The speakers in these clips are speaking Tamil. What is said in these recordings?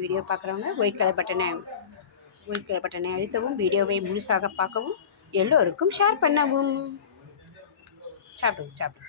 வீடியோ பார்க்குறவங்க ஒயிட் கலர் பட்டனை ஒயிட் கலர் பட்டனை அழுத்தவும் வீடியோவை முழுசாக பார்க்கவும் எல்லோருக்கும் ஷேர் பண்ணவும். சாப்பிடுங்க சாப்பிடுங்க.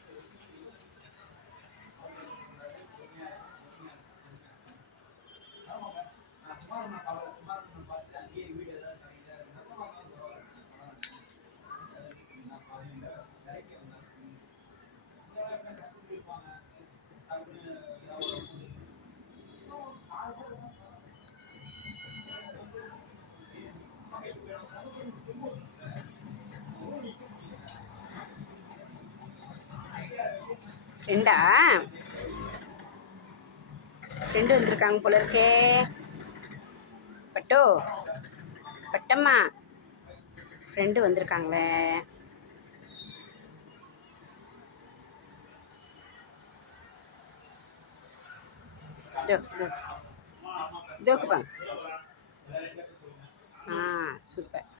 ஃப்ரெண்டா ஃப்ரெண்டு வந்திருக்காங்க போல இருக்கே. பட்டோ? பட்டம்மா. ஃப்ரெண்டு வந்திருக்காங்களே. இதோ, ஆ சூப்பர்